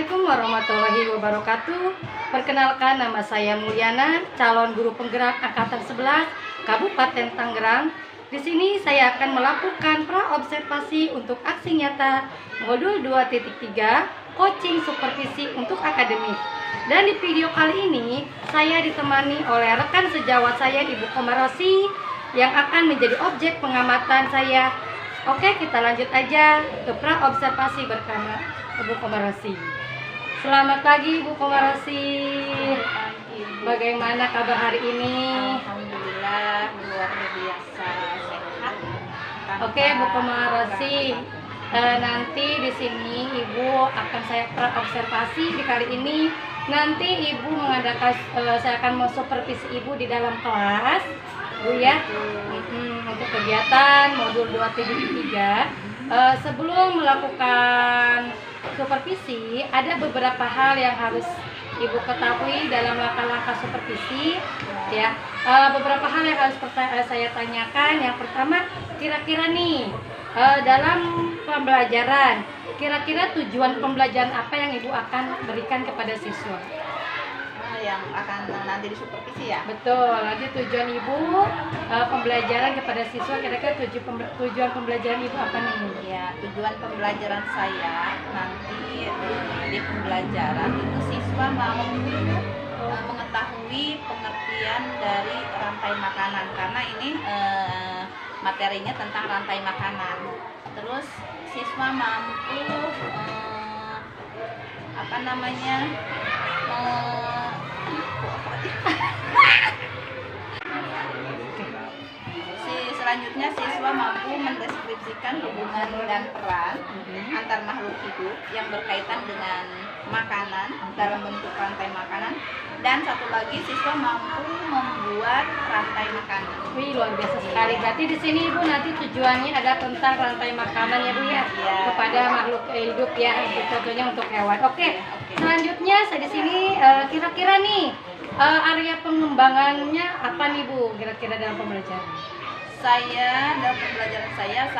Assalamualaikum warahmatullahi wabarakatuh. Perkenalkan, nama saya Mulyana, calon guru penggerak angkatan 11 Kabupaten Tangerang. Di sini saya akan melakukan pra-observasi untuk aksi nyata modul 2.3 coaching supervisi untuk akademik. Dan di video kali ini saya ditemani oleh rekan sejawat saya Ibu Komarosi yang akan menjadi objek pengamatan saya. Oke, kita lanjut aja ke pra-observasi bersama Ibu Komarosi. Selamat pagi Ibu Komarosi. Bagaimana kabar hari ini? Alhamdulillah luar biasa sehat. Oke Bu Komarosi, nanti di sini Ibu akan saya pra-observasi di kali ini. Nanti Ibu mengadakan, saya akan mensupervisi Ibu di dalam kelas, Bu ya. Untuk kegiatan modul 2.3. Sebelum melakukan supervisi, ada beberapa hal yang harus Ibu ketahui dalam langkah-langkah supervisi ya. Beberapa hal yang harus saya tanyakan. Yang pertama, kira-kira nih dalam pembelajaran, kira-kira tujuan pembelajaran apa yang Ibu akan berikan kepada siswa? Yang akan nanti disupervisi ya? Betul, nanti tujuan Ibu pembelajaran kepada siswa, kira-kira tujuan pembelajaran Ibu apa nih? Ya, tujuan pembelajaran saya nanti di pembelajaran itu siswa mau mengetahui pengertian dari rantai makanan, karena ini materinya tentang rantai makanan. Terus siswa mampu selanjutnya siswa mampu mendeskripsikan hubungan dan peran antar makhluk hidup yang berkaitan dengan makanan dalam bentuk rantai makanan, dan satu lagi siswa mampu membuat rantai makanan. Wih, luar biasa sekali. Berarti di sini Ibu nanti tujuannya ada tentang rantai makanan ya Bu ya, kepada makhluk hidup ya, contohnya untuk hewan. Oke. Selanjutnya saya di sini kira-kira nih area pengembangannya apa nih Bu? Kira-kira dalam pembelajaran? Dalam pembelajaran saya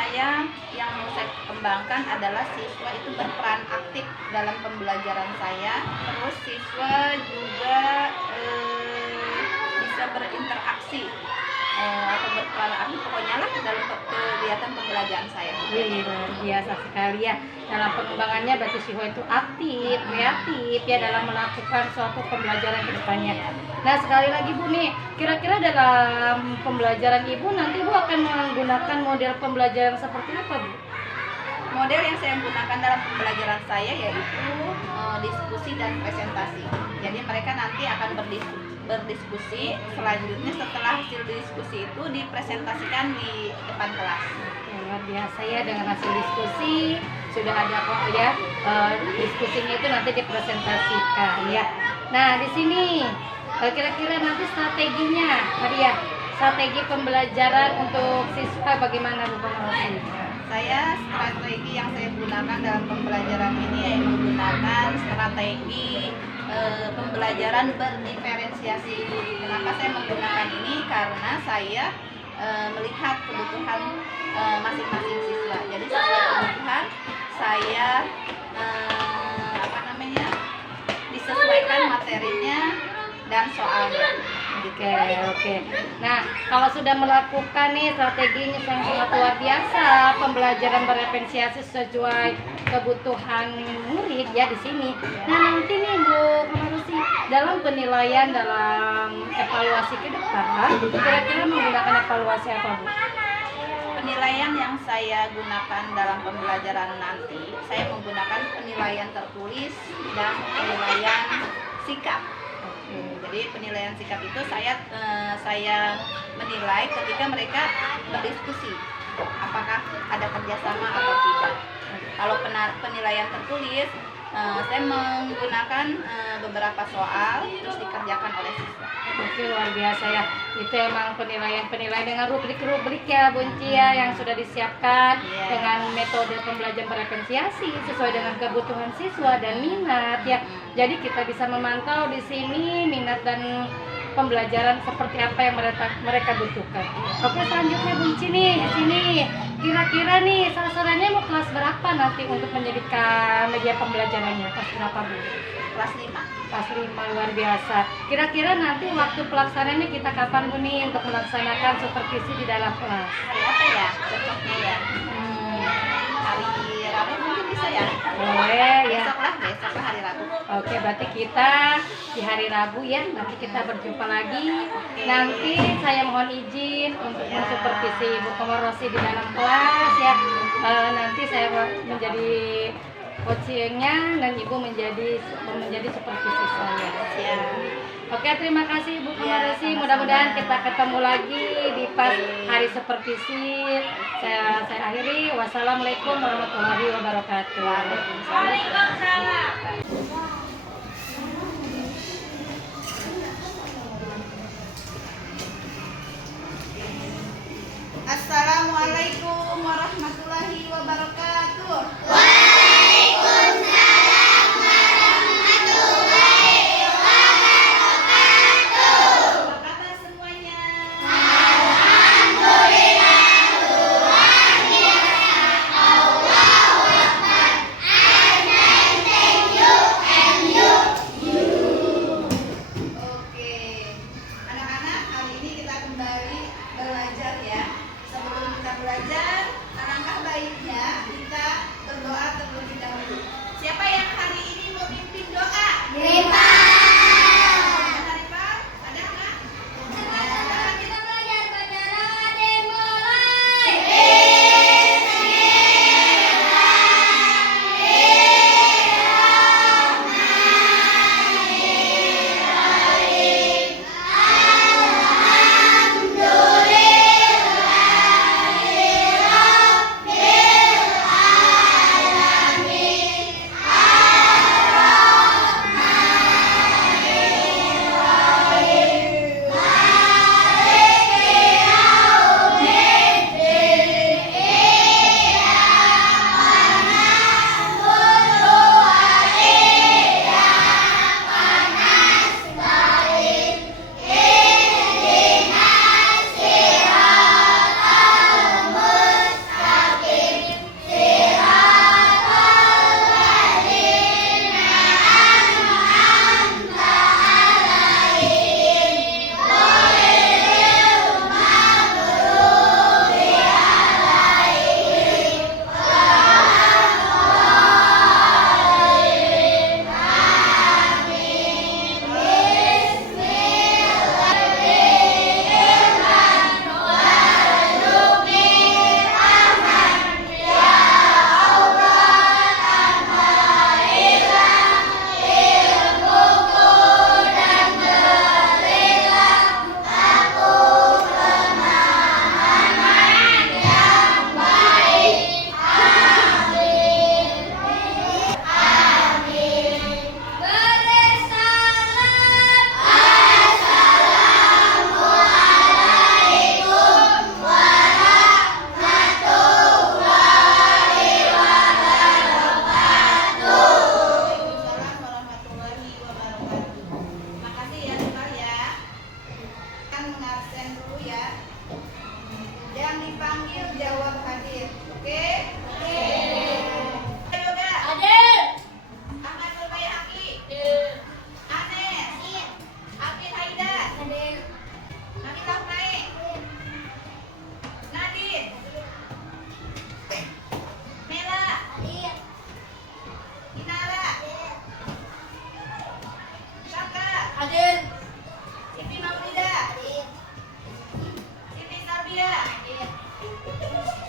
yang mau saya kembangkan adalah siswa itu berperan aktif dalam pembelajaran saya. Terus siswa juga bisa berinteraksi atau berperan aktif, pokoknya lah dalam kegiatan pembelajaran saya. Wih, luar biasa sekali ya. Dalam pengembangannya berarti siswa itu aktif, kreatif ya dalam melakukan suatu pembelajaran ke depannya. Nah, sekali lagi Bu nih, kira-kira dalam pembelajaran Ibu nanti Bu akan menggunakan model pembelajaran seperti apa Bu? Model yang saya gunakan dalam pembelajaran saya yaitu diskusi dan presentasi. Jadi mereka nanti akan berdiskusi, selanjutnya setelah hasil diskusi itu dipresentasikan di depan kelas. Oke, luar biasa ya, dengan hasil diskusi sudah ada kok ya, diskusinya itu nanti dipresentasikan ya. Nah, di sini kira-kira nanti strateginya, strategi pembelajaran untuk siswa bagaimana Bu Komarosi? Strategi yang saya gunakan dalam pembelajaran ini yaitu menggunakan strategi pembelajaran berdiferensiasi. Kenapa saya menggunakan ini? Karena saya melihat kebutuhan masing-masing siswa. Jadi sesuai kebutuhan saya disesuaikan materinya dan soalnya. Oke. Nah, kalau sudah melakukan nih strateginya yang sangat luar biasa, pembelajaran berdiferensiasi sesuai kebutuhan murid ya di sini. Nah, nanti nih Bu Komarosi, dalam penilaian, dalam evaluasi ke depan, kira-kira menggunakan evaluasi apa Bu? Penilaian yang saya gunakan dalam pembelajaran nanti, saya menggunakan penilaian tertulis dan penilaian sikap. Jadi penilaian sikap itu saya menilai ketika mereka berdiskusi apakah ada kerjasama atau tidak. Kalau penilaian tertulis, saya menggunakan beberapa soal terus dikerjakan oleh siswa. Oke, luar biasa ya. Itu emang penilaian dengan rubrik-rubrik ya Bunci ya, yang sudah disiapkan dengan metode pembelajaran berdiferensiasi sesuai dengan kebutuhan siswa dan minat ya. Jadi kita bisa memantau di sini minat dan pembelajaran seperti apa yang mereka butuhkan. Oke, selanjutnya Bunci nih di sini Kira-kira nih sasarannya mau kelas berapa nanti untuk menjadikan media pembelajarannya? Kelas berapa Bu? Kelas 5. Kelas 5, luar biasa. Kira-kira nanti waktu pelaksanaannya kita kapan Bu nih untuk melaksanakan supervisi di dalam kelas? Hari apa ya cocoknya ya? Hari Rabu mungkin bisa ya? Boleh ya. Besok lah hari Rabu. Oke, berarti kita di hari Rabu ya, nanti kita berjumpa lagi. Nanti saya mohon izin untuk mensupervisi Ibu Komarosi di dalam kelas ya. Nanti saya menjadi coachingnya dan Ibu menjadi supervisi saya. Oke, terima kasih Ibu Komarosi. Mudah-mudahan kita ketemu lagi di pas hari supervisi. Saya akhiri. Wassalamualaikum warahmatullahi wabarakatuh. Waalaikumsalam. Assalamualaikum warahmatullahi wabarakatuh. Waalaikumsalam warahmatullahi wabarakatuh. Apa kabar semuanya? Alhamdulillah, luar biasa. Allahu Akbar. Oke, anak-anak, hari ini kita kembali belajar ya. Sebelum kita belajar, alangkah baiknya kita berdoa terlebih dahulu. Siapa yang hari ini memimpin doa? Rifa. Ada nggak? Kita belajar bacaan dimulai.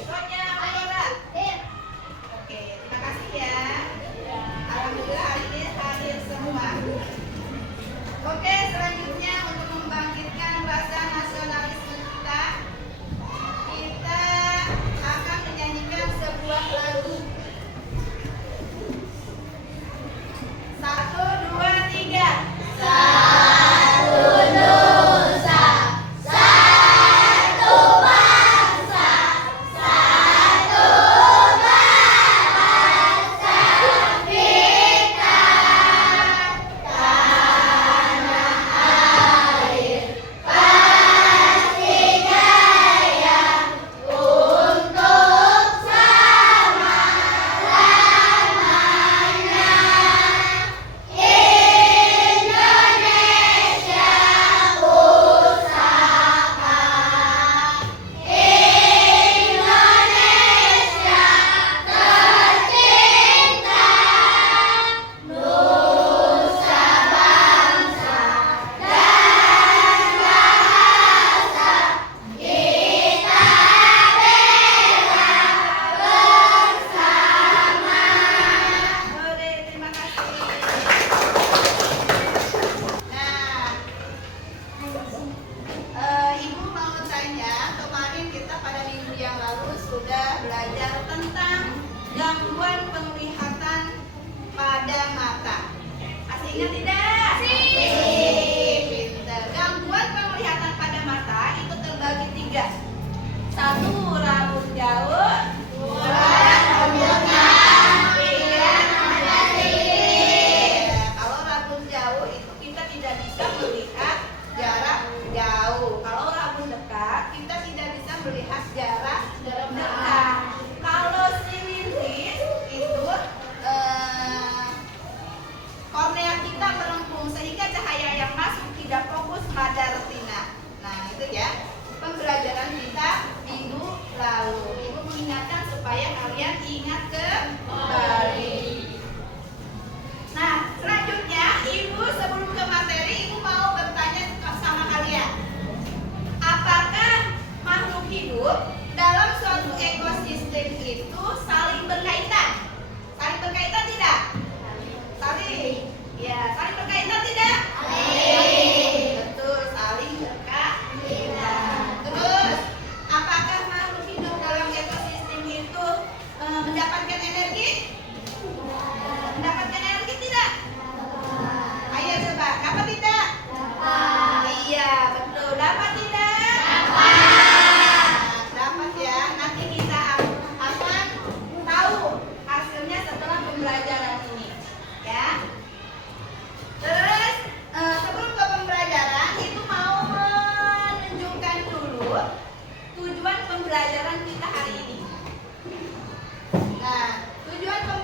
Sonya, Aura. sudah belajar tentang gangguan penglihatan pada mata. Masih ingat tidak? Pinter. Gangguan penglihatan pada mata itu terbagi 3. 1, rambut jauh. 2, rambut dekat. 3, mata sipit. Kalau rambut jauh itu kita tidak bisa melihat jarak jauh. Kalau rambut dekat kita tidak bisa melihat jarak dekat. Kalau simetris itu kornea kita melengkung sehingga cahaya yang masuk tidak fokus pada retina. Nah, itu ya pembelajaran kita minggu lalu. Ibu mengingatkan supaya kalian ingat kembali. Nah, selanjutnya Ibu sebelum ke materi, Ibu mau bertanya sama kalian. Apakah makhluk hidup dalam suatu ekosistem itu saling berkaitan? Saling berkaitan tidak? Saling. Ya, saling berkaitan tidak? Saling. Betul, saling berkaitan. Terus, apakah makhluk hidup dalam ekosistem itu mendapatkan energi? Mendapatkan energi tidak? Ayo coba, dapat tidak? Iya, betul. Dapat tidak? Dapat ya. Nanti kita akan tahu hasilnya setelah pembelajaran ini, ya. Terus sebelum ke pembelajaran, itu mau menunjukkan dulu tujuan pembelajaran kita hari ini. Nah, tujuan pembelajaran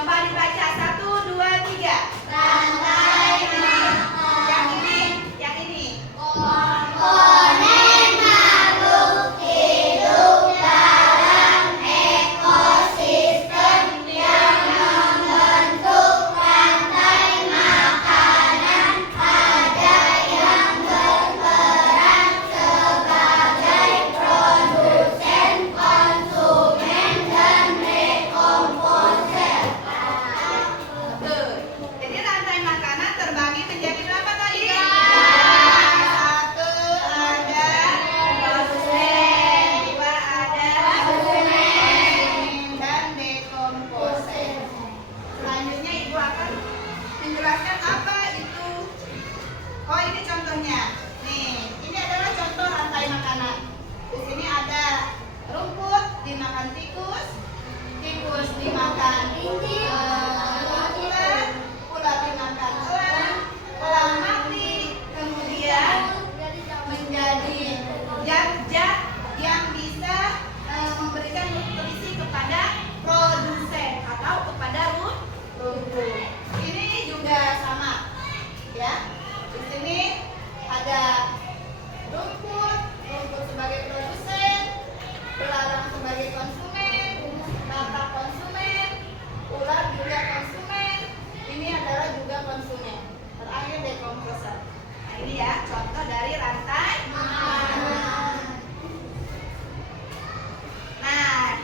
Coba dibaca 1, 2, 3. Rantai makan. Yang ini. Komponen makhluk hidup dalam ekosistem yang membentuk rantai makanan. Ada yang berperan sebagai produsen, konsumen, dan rekomposer. Betul. Jadi rantai makanan terbagi menjadi berapa tadi? Satu ada produsen, dua ada konsumen, dan dekomposer. Selanjutnya Ibu akan menjelaskan apa itu. Oh, ini contohnya. Nih, ini adalah contoh rantai makanan. Di sini ada rumput dimakan tikus, tikus dimakan ular, ular dimakan elang, elang mati, kemudian menjadi zat-zat yang bisa memberikan nutrisi kepada produsen atau kepada rumput. Ini juga sama, ya. Di sini ada rumput, rumput sebagai produsen, belalang sebagai konsumen, batak konsumen, ular juga konsumen. Ini adalah juga konsumen. Terakhir dekomposer. Nah, ini ya contoh dari rantai makanan. Nah,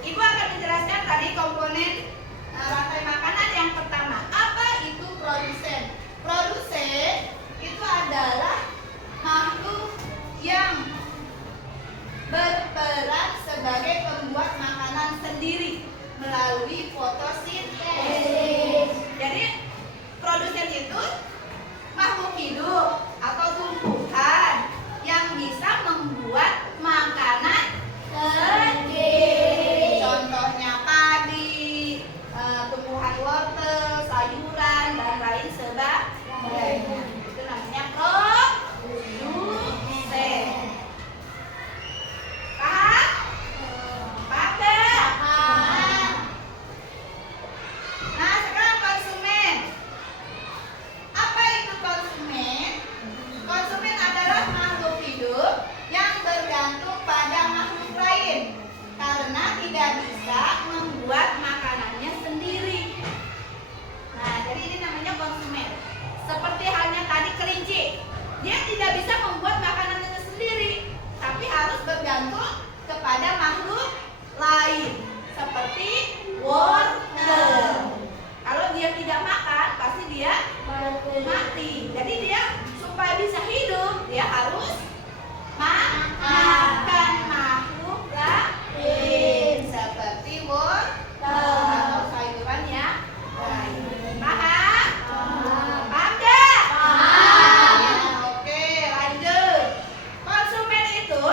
Ibu akan menjelaskan tadi komponen rantai makanan yang pertama. Apa itu produsen? Produsen itu adalah makhluk yang berperan sebagai pembuat makanan sendiri melalui fotosintesis. Jadi produsen itu makhluk hidup atau tumbuhan yang bisa membuat makanan sendiri. Contohnya padi, tumbuhan wortel, sayuran, dan lain sebagainya. Itu namanya produsen. Paham? Paham gak? Nah, sekarang konsumen. Apa itu konsumen? Konsumen adalah makhluk hidup yang bergantung pada makhluk lain karena tidak bisa membuat makanannya sendiri. Nah, jadi ini namanya konsumen. Seperti halnya tadi kelinci, dia tidak bisa membuat makanannya sendiri, tapi harus bergantung kepada makhluk lain seperti wortel. Kalau dia tidak makan, pasti dia mati. Jadi dia supaya bisa hidup, dia harus makan makhluk lain seperti wortel atau sayuran yang lain. Paham? Paham gak? Oke, lanjut. Konsumen itu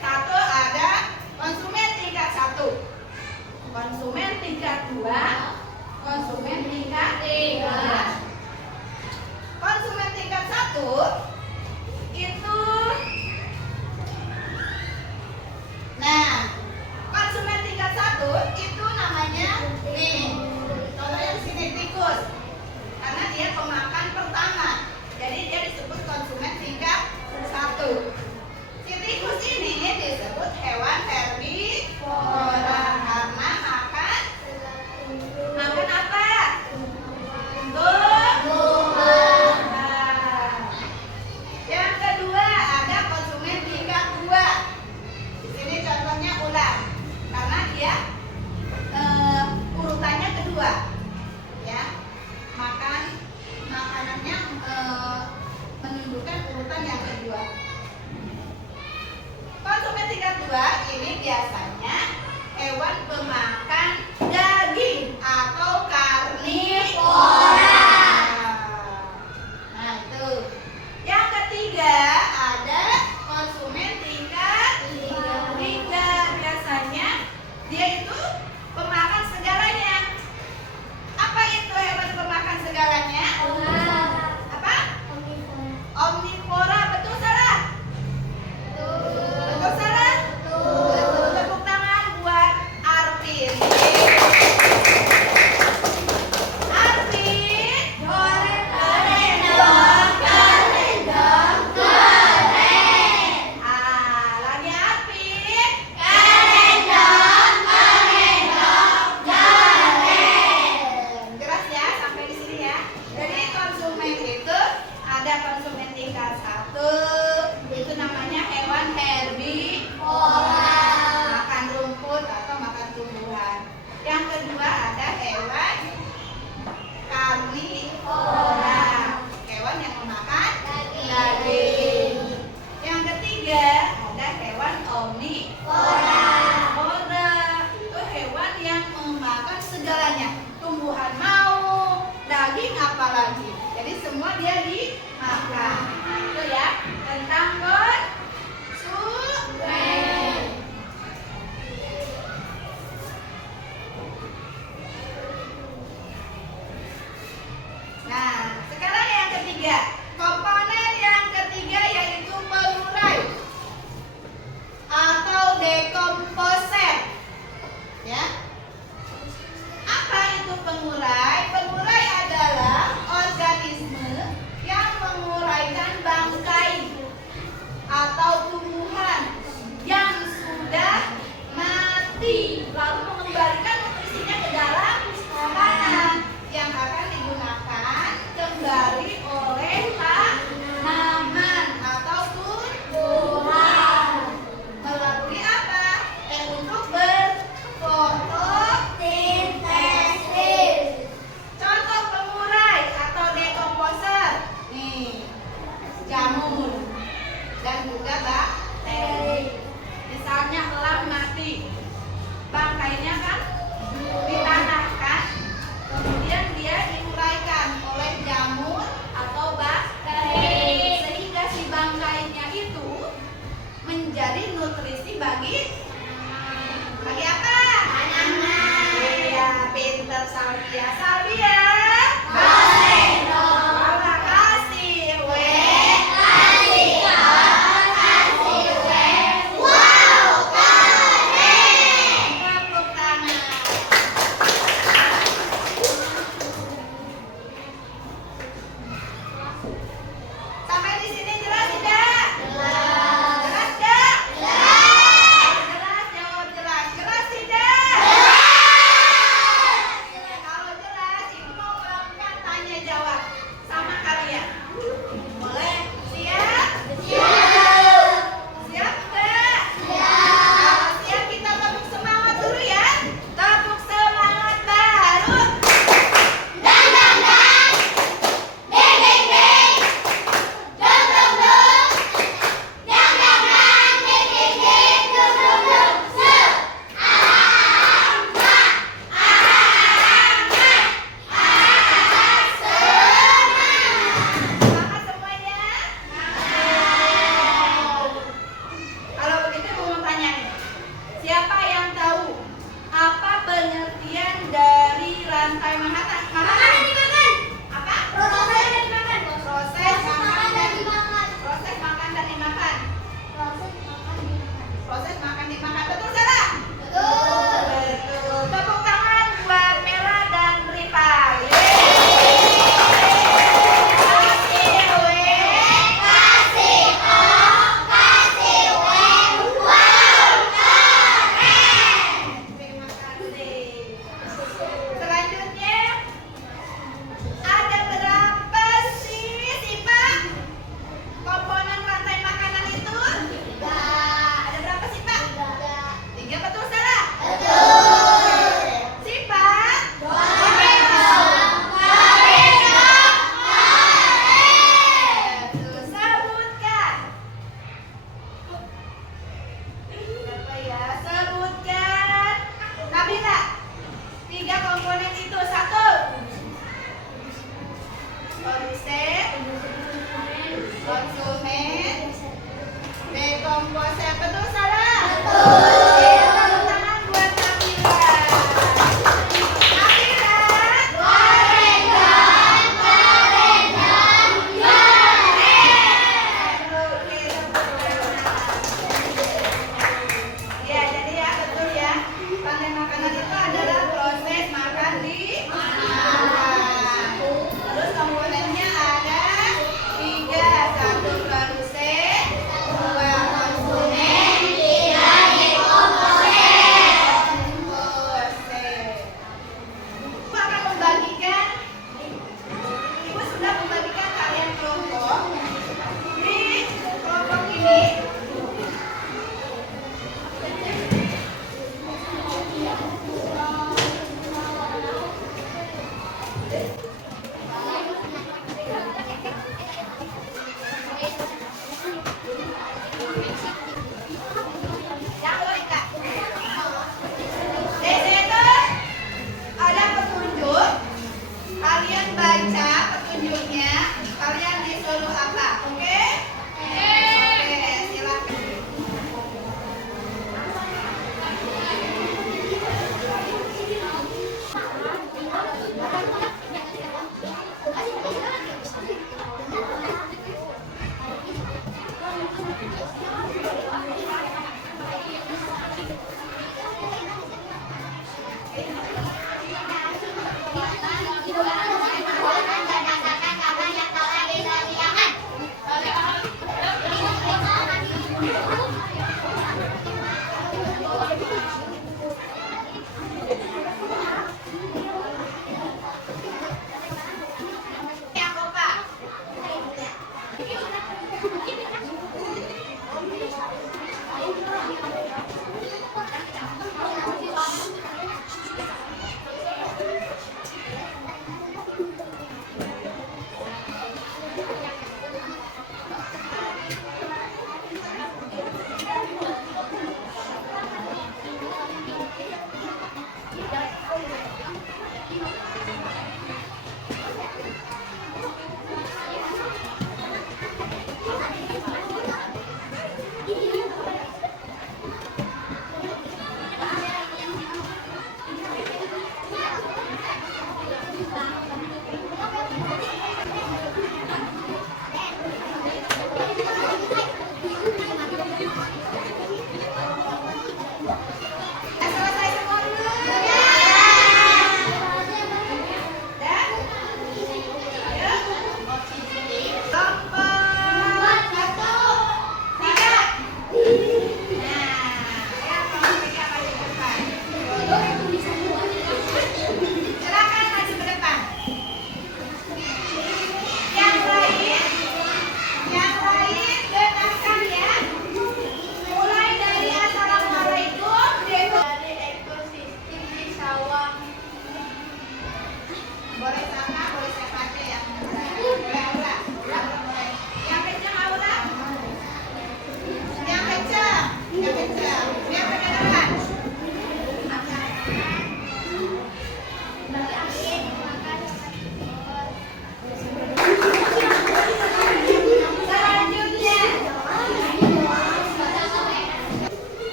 satu ada konsumen tingkat 1, konsumen tingkat 2, konsumen tingkat 3. Konsumen tingkat 1 itu, nah, konsumen tingkat 1 itu namanya nih, contohnya di sini tikus, karena dia pemakan pertama, jadi dia disebut konsumen tingkat 1. Si tikus ini disebut hewan herbivora karena makan apa? Tumbuhan. Yang kedua ada konsumen tingkat 2. Di sini contohnya ular, karena dia urutannya kedua, ya. Makanannya menunjukkan urutan yang kedua. Konsumen tingkat 2 ini lagi. Jadi semua dia dimakan. Itu ya tentang konsumen. Nah, sekarang yang ketiga. Komponen yang ketiga yaitu pengurai atau dekomposer. Ya. Apa itu pengurai? Pengurai adalah organisme yang menguraikan bangkai atau tumbuhan yang sudah mati, lalu mengembalikan nutrisinya ke dalam tanah yang akan digunakan kembali oleh tanaman atau tumbuhan melalui apa? Untuk berfotosintesis. Contoh pengurai atau dekomposer nih, jamur dan juga bakteri. Misalnya elang mati, bangkainya kan ditanahkan, kemudian dia diuraikan oleh jamur atau bakteri sehingga si bangkainya itu menjadi nutrisi bagi apa? Tanaman. Iya, pinter Salvia. Salvia. Boleh dong. Terima kasih. Kasih. Kasih. Wow, keren. Tepuk tangan. Sampai di sini jelas tidak? Jelas. Jelas tidak? Jelas. Jelas, jawab jelas. Jelas tidak? Jelas. Kalau jelas, Ibu mau melakukan tanya jawab sama kalian. Boleh? Siap? Siap. Siap enggak? Siap. Kalau siap kita tepuk semangat dulu ya. Tepuk semangat baru. Dang dang dang. Deng deng deng. Dong dong dong. Dang dang dang. Deng deng deng. Dong dong dong. Semangat. Semangat semuanya. Kalau begitu Ibu mau tanya nih. Siapa yang tahu apa pengertian dari rantai Manhattan? Makanan dimakan. Apa? Proses dimakan. Proses makan dan dimakan. Proses makan dan dimakan. Proses makan dimakan. Betul salah? Betul. Betul. Tepuk tangan buat Mela dan Rifa. Terima kasih. Selanjutnya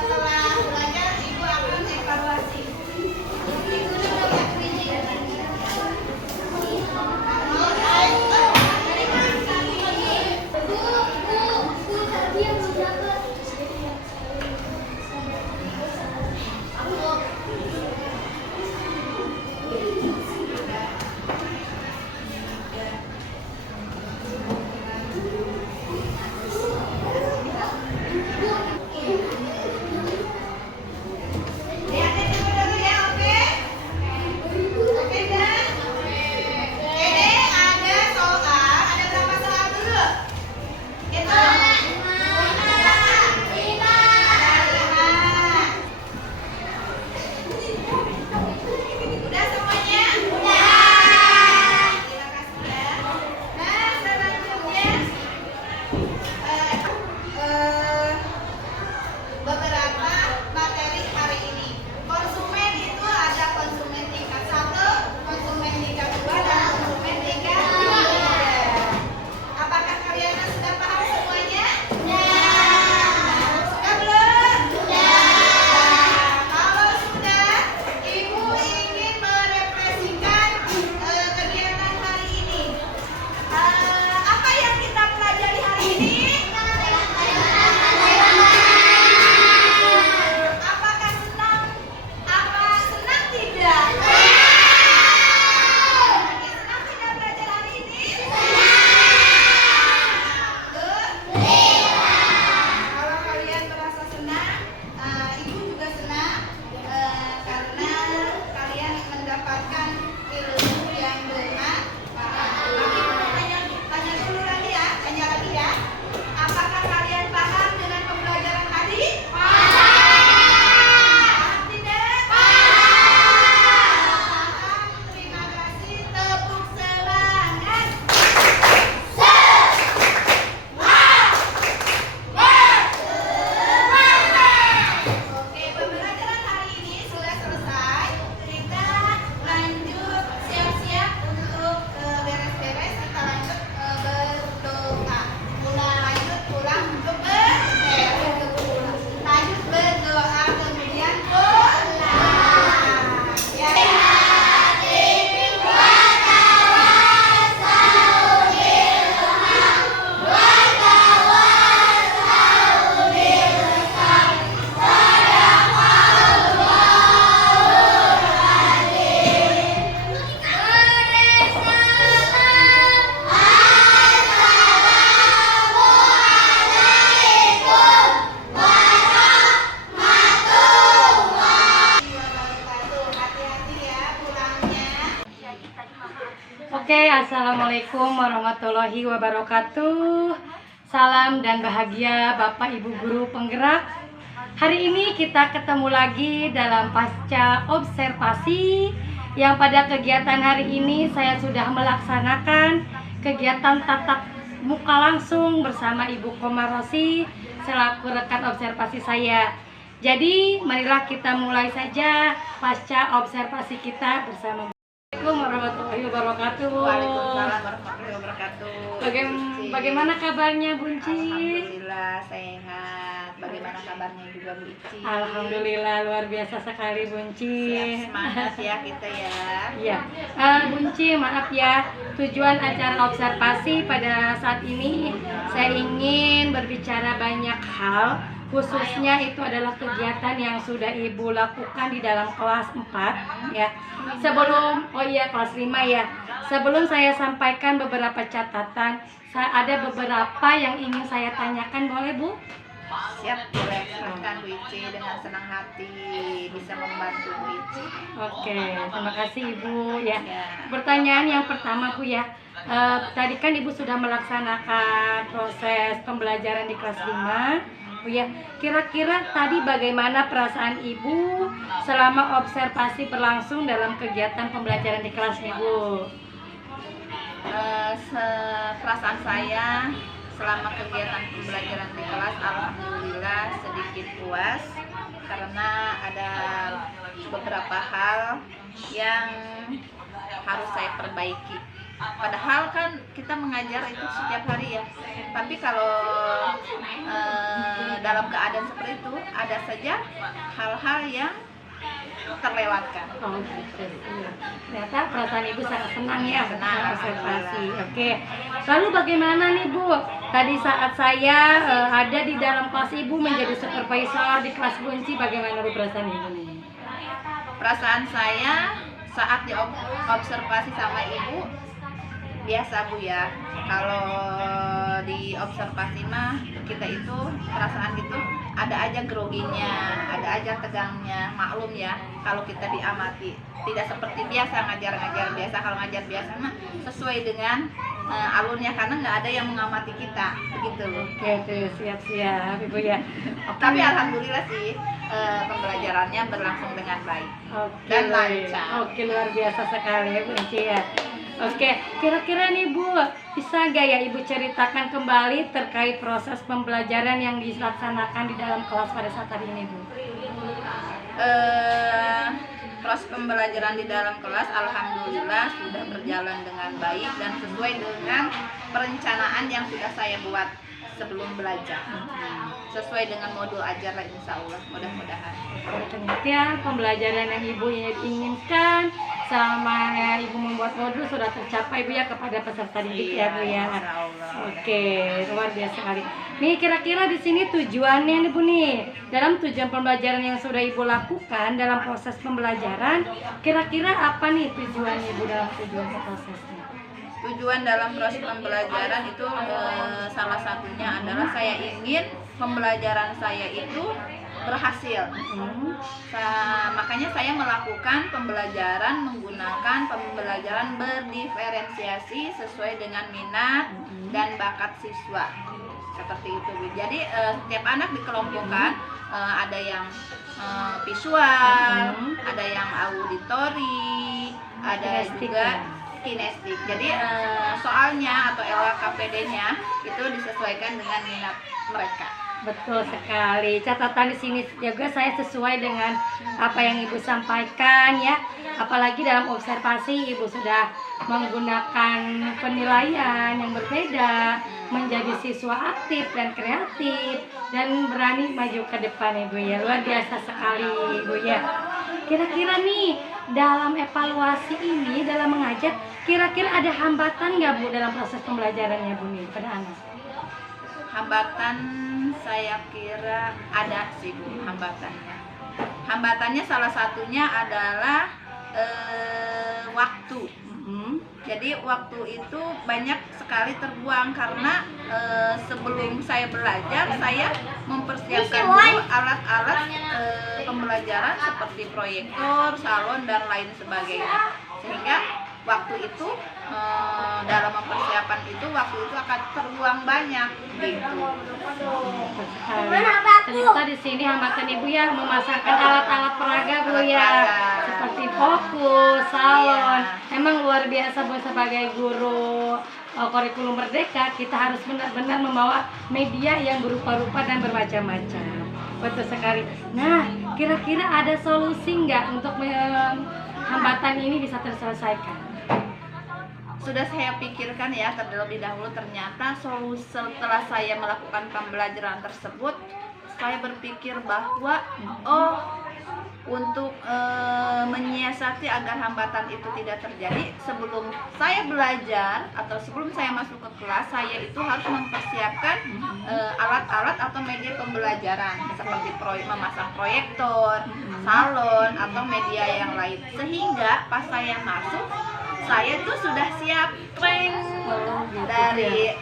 setelah belajar Ibu akan evaluasi. Beberapa materi hari ini. Konsumen itu ada konsumen tingkat 1, konsumen tingkat 2, dan konsumen tingkat 3. Apakah kalian sudah paham semuanya? Sudah belum? Kalau sudah, Ibu ingin merefleksikan kegiatan hari ini. Apa yang kita pelajari hari ini? Apakah senang? Apa senang tidak? Senang tidak belajar hari ini? Kalau kalian merasa senang, Ibu juga senang karena kalian mendapatkan ilmu yang bermanfaat. Tapi tanya dulu lagi ya, tanya lagi ya. Apakah kalian paham dengan pembelajaran tadi? Paham tidak? Paham. Terima kasih. Tepuk semangat. Oke, pembelajaran hari ini sudah selesai. Kita lanjut siap-siap untuk beres-beres. Kita lanjut berdoa. Lanjut pulang untuk lanjut berdoa kemudian pulang. Ya. Hati-hati ya pulangnya. Oke, assalamualaikum warahmatullahi wabarakatuh. Salam dan bahagia Bapak Ibu Guru Penggerak. Hari ini kita ketemu lagi dalam pasca observasi yang pada kegiatan hari ini saya sudah melaksanakan kegiatan tatap muka langsung bersama Ibu Komarosi selaku rekan observasi saya. Jadi marilah kita mulai saja pasca observasi kita bersama. Assalamualaikum warahmatullahi wabarakatuh. Waalaikumsalam warahmatullahi wabarakatuh. Bagaimana kabarnya Bunci? Alhamdulillah sehat. Bagaimana kabarnya juga Bu Ici? Alhamdulillah luar biasa sekali Bunci. Siap semangat ya kita ya. Iya, Bunci maaf ya, tujuan acara observasi pada saat ini saya ingin berbicara banyak hal, khususnya itu adalah kegiatan yang sudah Ibu lakukan di dalam kelas 4 ya. Kelas 5 ya. Sebelum saya sampaikan beberapa catatan, ada beberapa yang ingin saya tanyakan, boleh Bu? Siap, boleh. Silakan Bu Ici, dengan senang hati bisa membantu Bu Ici. Oke, terima kasih Ibu ya. Ya. Pertanyaan yang pertama Bu ya, tadi kan Ibu sudah melaksanakan proses pembelajaran di kelas 5 Bu ya. Kira-kira tadi bagaimana perasaan Ibu selama observasi berlangsung dalam kegiatan pembelajaran di kelas Ibu? Perasaan saya selama kegiatan pembelajaran di kelas alhamdulillah sedikit puas karena ada beberapa hal yang harus saya perbaiki Padahal kan kita mengajar itu setiap hari ya. Tapi kalau dalam keadaan seperti itu ada saja hal-hal yang terlewatkan. Oh gitu. Iya. Ternyata perasaan ibu sangat senang ya Senang, observasi. Oke. Lalu bagaimana nih Bu? Tadi saat saya ada di dalam kelas ibu menjadi supervisor di kelas kunci, bagaimana Bu perasaan ibu nih? Perasaan saya saat diobservasi sama ibu biasa Bu ya. Kalau diobservasi mah kita itu perasaan gitu ada aja groginya, ada aja tegangnya, maklum ya. Kalau kita diamati tidak seperti biasa ngajar-ngajar biasa. Kalau ngajar biasa mah sesuai dengan alurnya karena nggak ada yang mengamati kita begitu. Oke tuh, siap-siap Ibu ya. Tapi alhamdulillah sih pembelajarannya berlangsung dengan baik. Oke, dan lancar. Oke, luar biasa sekali ya Bu Eci ya. Oke, kira-kira nih Bu, bisa gak ya Ibu ceritakan kembali terkait proses pembelajaran yang dilaksanakan di dalam kelas pada saat hari ini Bu? Proses pembelajaran di dalam kelas alhamdulillah sudah berjalan dengan baik dan sesuai dengan perencanaan yang sudah saya buat sebelum belajar. Sesuai dengan modul ajar lah insya Allah, mudah-mudahan. Ternyata pembelajaran yang Ibu inginkan selama Ibu membuat modul sudah tercapai Bu ya kepada peserta didik ya Bu ya. Oke, luar biasa sekali. Nih kira-kira di sini tujuannya nih Bu nih, dalam tujuan pembelajaran yang sudah Ibu lakukan dalam proses pembelajaran, kira-kira apa nih tujuannya Ibu dalam tujuan prosesnya? Tujuan dalam proses pembelajaran itu salah satunya adalah saya ingin pembelajaran saya itu berhasil. Makanya saya melakukan pembelajaran menggunakan pembelajaran berdiferensiasi sesuai dengan minat dan bakat siswa. Seperti itu. Jadi setiap anak dikelompokkan, ada yang visual, ada yang auditori, ada juga kinestik. Jadi soalnya atau LKPD-nya itu disesuaikan dengan minat mereka. Betul sekali. Catatan di sini juga saya sesuai dengan apa yang Ibu sampaikan ya. Apalagi dalam observasi Ibu sudah menggunakan penilaian yang berbeda, menjadi siswa aktif dan kreatif dan berani maju ke depan Ibu ya. Luar biasa sekali Ibu ya. Kira-kira nih dalam evaluasi ini, dalam mengajar, kira-kira ada hambatan nggak Bu dalam proses pembelajarannya Bu nih pada anak? Hambatan saya kira ada sih Bu hambatannya. Hambatannya salah satunya adalah waktu. Jadi waktu itu banyak sekali terbuang karena sebelum saya belajar saya mempersiapkan dulu alat-alat pembelajaran seperti proyektor, salon dan lain sebagainya. Sehingga waktu itu dalam mempersiapkan itu waktu itu akan terbuang banyak gitu. Ternyata di sini hambatan Ibu ya memasangkan alat-alat peraga Bu ya, seperti fokus, salon. Emang luar biasa Bu sebagai guru kurikulum merdeka, kita harus benar-benar membawa media yang berupa-rupa dan bermacam-macam. Betul sekali. Nah, kira-kira ada solusi nggak untuk hambatan ini bisa terselesaikan? Sudah saya pikirkan ya terlebih dahulu. Ternyata setelah saya melakukan pembelajaran tersebut, saya berpikir bahwa untuk menyiasati agar hambatan itu tidak terjadi, sebelum saya belajar atau sebelum saya masuk ke kelas, saya itu harus mempersiapkan alat-alat atau media pembelajaran seperti memasang proyektor, salon atau media yang lain, sehingga pas saya masuk saya tuh sudah siap dari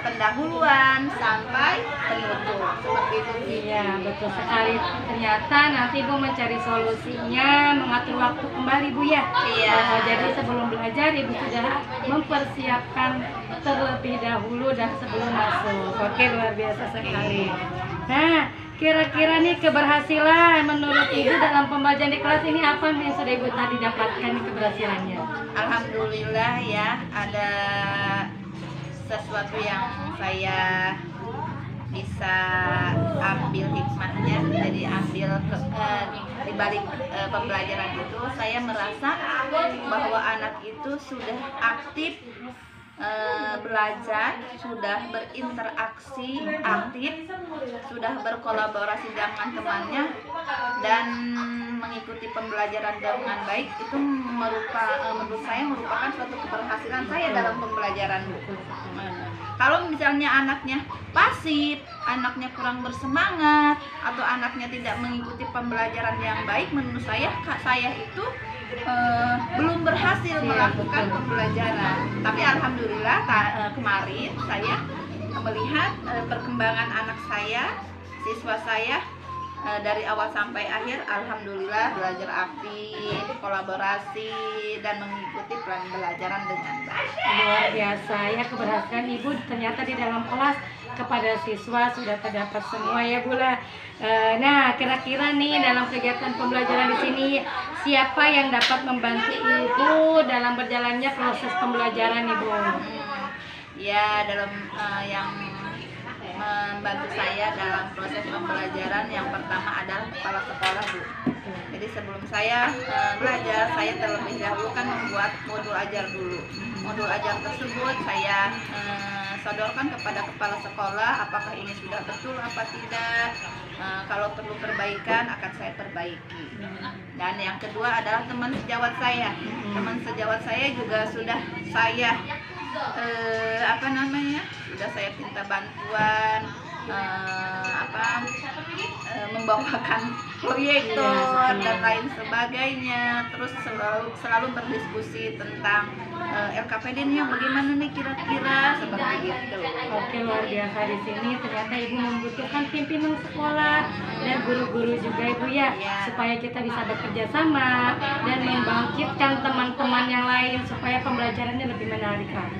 pendahuluan sampai penutup seperti itu. Iya betul sekali. Ternyata nanti Ibu mencari solusinya, mengatur waktu kembali Bu ya. Iya. Jadi sebelum belajar Ibu sudah mempersiapkan terlebih dahulu dan sebelum masuk. Oke, luar biasa sekali. Nah, kira-kira nih keberhasilan menurut Ibu dalam pembelajaran di kelas ini apa yang sudah Ibu tadi dapatkan keberhasilannya? Alhamdulillah ya, ada sesuatu yang saya bisa ambil hikmahnya, jadi ambil balik pembelajaran itu, saya merasa bahwa anak itu sudah aktif belajar, sudah berinteraksi aktif, sudah berkolaborasi dengan temannya, dan mengikuti pembelajaran dengan baik. Itu menurut saya merupakan suatu keberhasilan saya dalam pembelajaran. Kalau misalnya anaknya pasif, anaknya kurang bersemangat, atau anaknya tidak mengikuti pembelajaran yang baik, menurut saya itu belum berhasil melakukan pembelajaran. Tapi alhamdulillah kemarin saya melihat perkembangan anak saya, siswa saya, dari awal sampai akhir, alhamdulillah belajar aktif, kolaborasi, dan mengikuti plan pembelajaran dengan baik. Luar biasa ya, keberhasilan Ibu ternyata di dalam kelas kepada siswa sudah terdapat semua ya Bu. Nah, kira-kira nih dalam kegiatan pembelajaran di sini siapa yang dapat membantu Ibu dalam berjalannya proses pembelajaran Ibu? Ya, dalam yang membantu saya dalam proses pembelajaran yang pertama adalah kepala sekolah Bu. Jadi sebelum saya belajar, saya terlebih dahulu kan membuat modul ajar dulu. Modul ajar tersebut saya sodorkan kepada kepala sekolah apakah ini sudah betul apa tidak. Kalau perlu perbaikan akan saya perbaiki. Dan yang kedua adalah teman sejawat saya. Teman sejawat saya juga sudah saya sudah saya minta bantuan membawakan proyektor dan lain sebagainya. Terus selalu berdiskusi tentang LKPD-nya bagaimana nih kira-kira, seperti itu. Oke, luar biasa. Di sini ternyata Ibu membutuhkan pimpinan sekolah dan guru-guru juga Ibu ya, supaya kita bisa bekerja sama dan membangkitkan teman-teman yang lain supaya pembelajarannya lebih menarik lagi.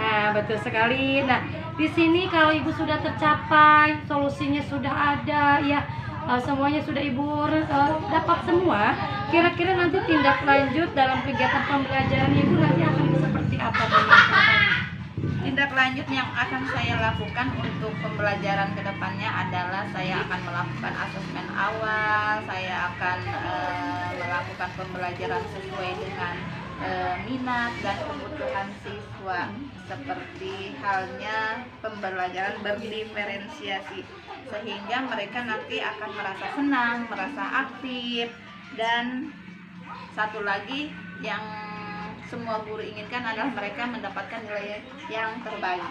Nah, betul sekali. Nah, di sini kalau Ibu sudah tercapai, solusinya sudah ada ya, semuanya sudah Ibu dapat semua. Kira-kira nanti tindak lanjut dalam kegiatan pembelajaran Ibu nanti akan seperti apa? Tindak lanjut yang akan saya lakukan untuk pembelajaran kedepannya adalah saya akan melakukan asesmen awal, saya akan melakukan pembelajaran sesuai dengan minat dan kebutuhan siswa, seperti halnya pembelajaran berdiferensiasi, sehingga mereka nanti akan merasa senang, merasa aktif. Dan satu lagi yang semua guru inginkan adalah mereka mendapatkan nilai yang terbaik,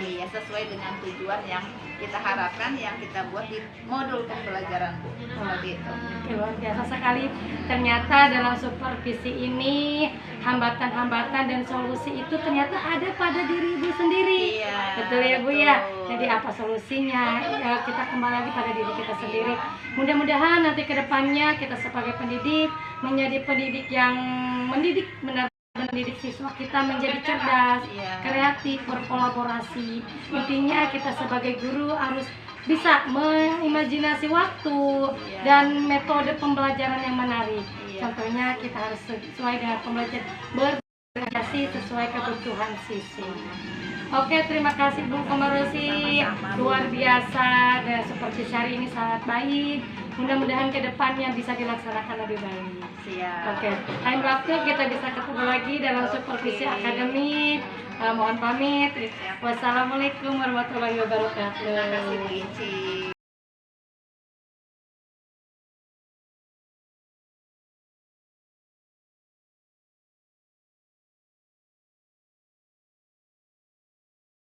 ya, sesuai dengan tujuan yang kita harapkan, yang kita buat di modul pembelajaran Bu. Seperti itu. Luar biasa sekali. Ternyata dalam supervisi ini hambatan-hambatan dan solusi itu ternyata ada pada diri Ibu sendiri. Iya, betul ya Bu ya. Jadi apa solusinya? Ya, kita kembali lagi pada diri kita sendiri. Mudah-mudahan nanti ke depannya kita sebagai pendidik menjadi pendidik yang mendidik mendidik siswa kita menjadi cerdas, kreatif, berkolaborasi. Intinya kita sebagai guru harus bisa mengimajinasi waktu dan metode pembelajaran yang menarik. Contohnya kita harus sesuai dengan pembelajaran, bervariasi sesuai kebutuhan siswa. Oke, terima kasih Bu Komarosi, luar biasa, dan seperti hari ini sangat baik. Mudah-mudahan ke depannya bisa dilaksanakan lebih baik. Siap. Oke, lain waktu kita bisa ketemu lagi dalam supervisi akademik. Mohon pamit. Wassalamualaikum warahmatullahi wabarakatuh. Terima kasih Bu Ici.